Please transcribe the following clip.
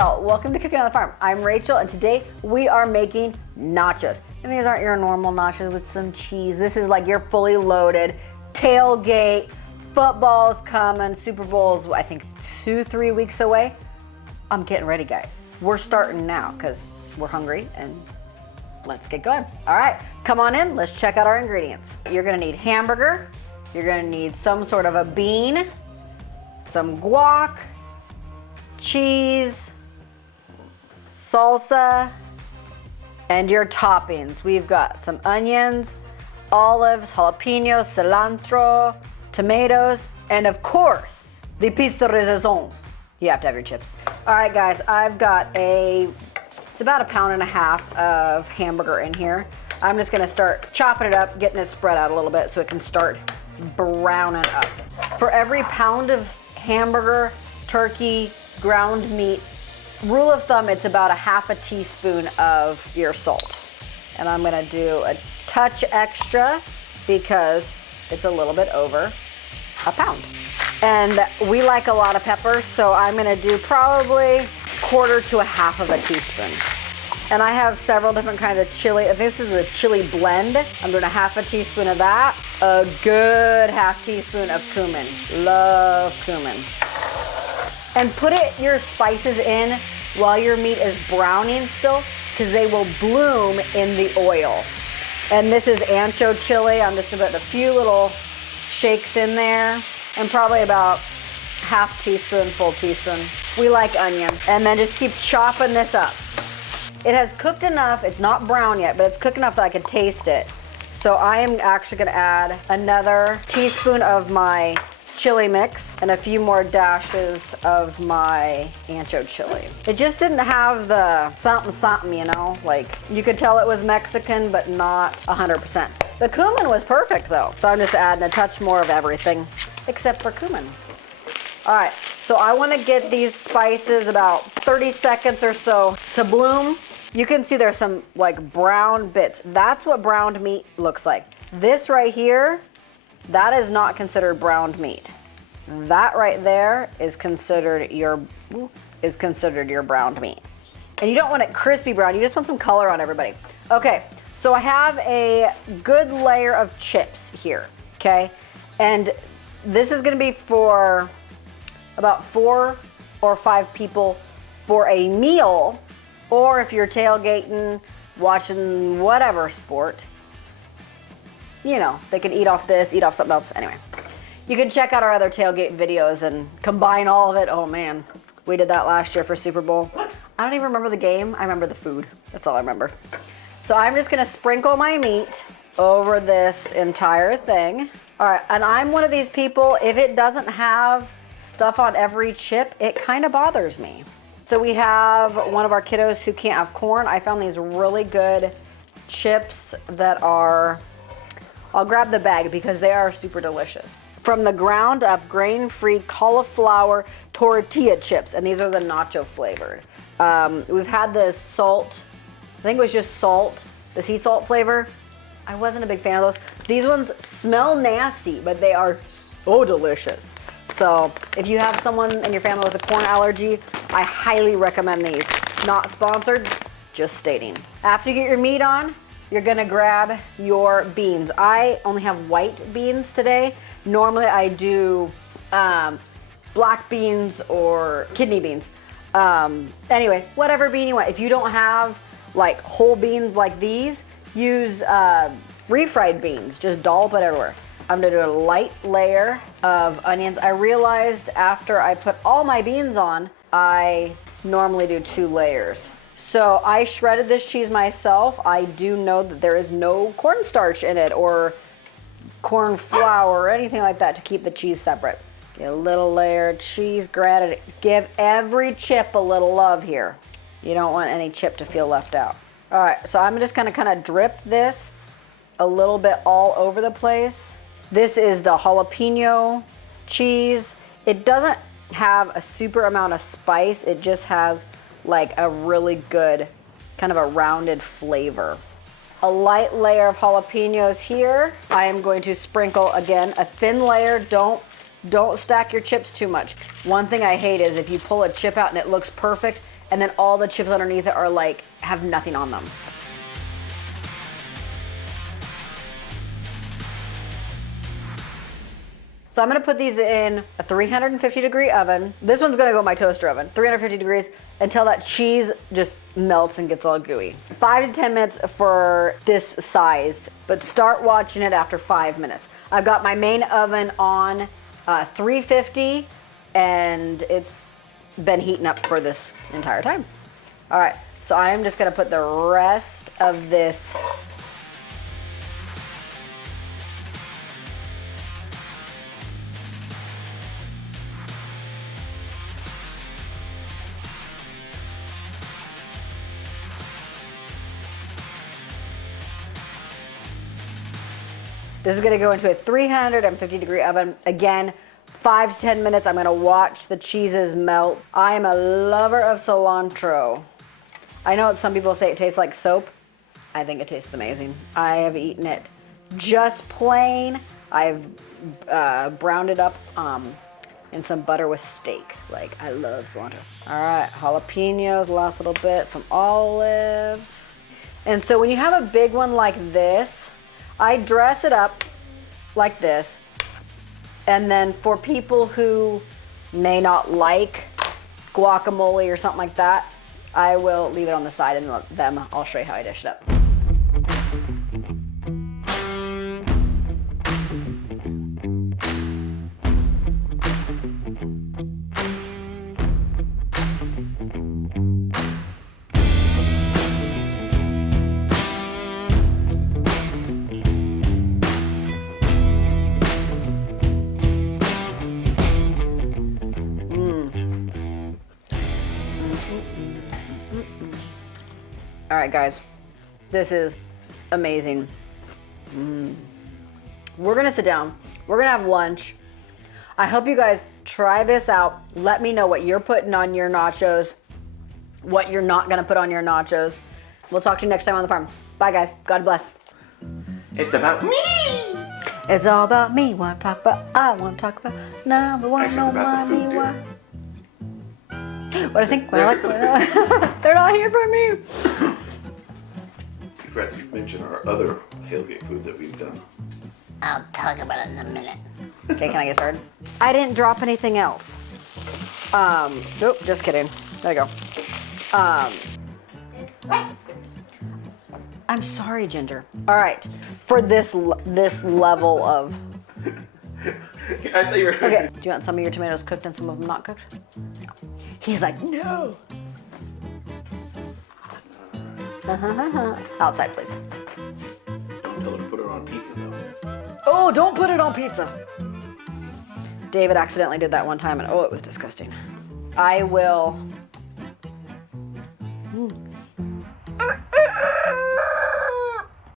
y'all, welcome to Cooking on the Farm. I'm Rachel and today we are making nachos. And these aren't your normal nachos with some cheese. This is like your fully loaded tailgate, football's coming, Super Bowl's I think 2-3 weeks away. I'm getting ready, guys. We're starting now because we're hungry and let's get going. All right, come on in, let's check out our ingredients. You're gonna need hamburger, you're gonna need some sort of a bean, some guac, cheese, salsa, and your toppings. We've got some onions, olives, jalapenos, cilantro, tomatoes, and of course, the piece de resistance. You have to have your chips. All right, guys, I've got it's about 1.5 pounds of hamburger in here. I'm just gonna start chopping it up, getting it spread out a little bit so it can start browning up. For every pound of hamburger, turkey, ground meat, rule of thumb, it's about 1/2 teaspoon of your salt. And I'm gonna do a touch extra because it's a little bit over 1 pound. And we like a lot of pepper, so I'm gonna do probably 1/4 to 1/2 teaspoon. And I have several different kinds of chili. This is a chili blend. I'm doing 1/2 teaspoon of that. A good 1/2 teaspoon of cumin. Love cumin. And put your spices in while your meat is browning still, because they will bloom in the oil. And this is ancho chili. I'm just putting a few little shakes in there, and probably about 1/2 teaspoon, full teaspoon. We like onion. And then just keep chopping this up. It has cooked enough, it's not brown yet, but it's cooked enough that I can taste it. So I am actually gonna add another teaspoon of my chili mix and a few more dashes of my ancho chili. It just didn't have the something, you know? Like, you could tell it was Mexican, but not 100%. The cumin was perfect though. So I'm just adding a touch more of everything, except for cumin. All right, so I wanna get these spices about 30 seconds or so to bloom. You can see there's some like brown bits. That's what browned meat looks like. This right here, that is not considered browned meat. That right there is considered your browned meat. And you don't want it crispy brown, you just want some color on everybody. Okay, so I have a good layer of chips here, okay? And this is gonna be for about 4 or 5 people for a meal, or if you're tailgating, watching whatever sport, you know, they can eat off this, eat off something else. Anyway, you can check out our other tailgate videos and combine all of it. Oh man, we did that last year for Super Bowl. I don't even remember the game, I remember the food. That's all I remember. So I'm just gonna sprinkle my meat over this entire thing. All right, and I'm one of these people, if it doesn't have stuff on every chip, it kind of bothers me. So we have one of our kiddos who can't have corn. I found these really good chips that are, I'll grab the bag because they are super delicious. From the ground up, grain-free cauliflower tortilla chips, and these are the nacho flavored. We've had the salt, I think it was just salt, the sea salt flavor. I wasn't a big fan of those. These ones smell nasty, but they are so delicious. So if you have someone in your family with a corn allergy, I highly recommend these. Not sponsored, just stating. After you get your meat on, you're gonna grab your beans. I only have white beans today. Normally I do black beans or kidney beans. Anyway, whatever bean you want. If you don't have like whole beans like these, use refried beans. Just dollop it everywhere. I'm gonna do a light layer of onions. I realized after I put all my beans on, I normally do 2 layers. So I shredded this cheese myself. I do know that there is no cornstarch in it or corn flour or anything like that to keep the cheese separate. Get a little layer of cheese, grated. Give every chip a little love here. You don't want any chip to feel left out. All right, so I'm just gonna kind of drip this a little bit all over the place. This is the jalapeno cheese. It doesn't have a super amount of spice. It just has like a really good kind of a rounded flavor. A light layer of jalapenos here. I am going to sprinkle again a thin layer. Don't stack your chips too much. One thing I hate is if you pull a chip out and it looks perfect and then all the chips underneath it are like, have nothing on them. So I'm gonna put these in a 350 degree oven. This one's gonna go in my toaster oven, 350 degrees, until that cheese just melts and gets all gooey. 5 to 10 minutes for this size, but start watching it after 5 minutes. I've got my main oven on 350, and it's been heating up for this entire time. All right, so I am just gonna put the rest of this This is gonna go into a 350 degree oven. Again, 5 to 10 minutes. I'm gonna watch the cheeses melt. I am a lover of cilantro. I know some people say it tastes like soap. I think it tastes amazing. I have eaten it just plain. I've browned it up in some butter with steak. Like, I love cilantro. All right, jalapenos, last little bit, some olives. And so when you have a big one like this, I dress it up like this, and then for people who may not like guacamole or something like that, I will leave it on the side and let them, I'll show you how I dish it up. All right, guys, this is amazing. We're gonna sit down. We're gonna have lunch. I hope you guys try this out. Let me know what you're putting on your nachos, what you're not gonna put on your nachos. We'll talk to you next time on the farm. Bye, guys. God bless. It's about me. It's all about me. Want to talk about? I want to talk about. Number one, Actually, no it's about the money. food, What? What I think? Well, they're not here for me. You forgot to mention our other tailgate food that we've done. I'll talk about it in a minute. Okay, can I get started? I didn't drop anything else. Nope, just kidding. There you go. I'm sorry, Ginger. All right, for this level of. I thought you were. Okay, do you want some of your tomatoes cooked and some of them not cooked? No. He's like, no. Outside, please. Don't tell her to put it on pizza though. Oh, don't put it on pizza. David accidentally did that one time, and oh, it was disgusting. I will.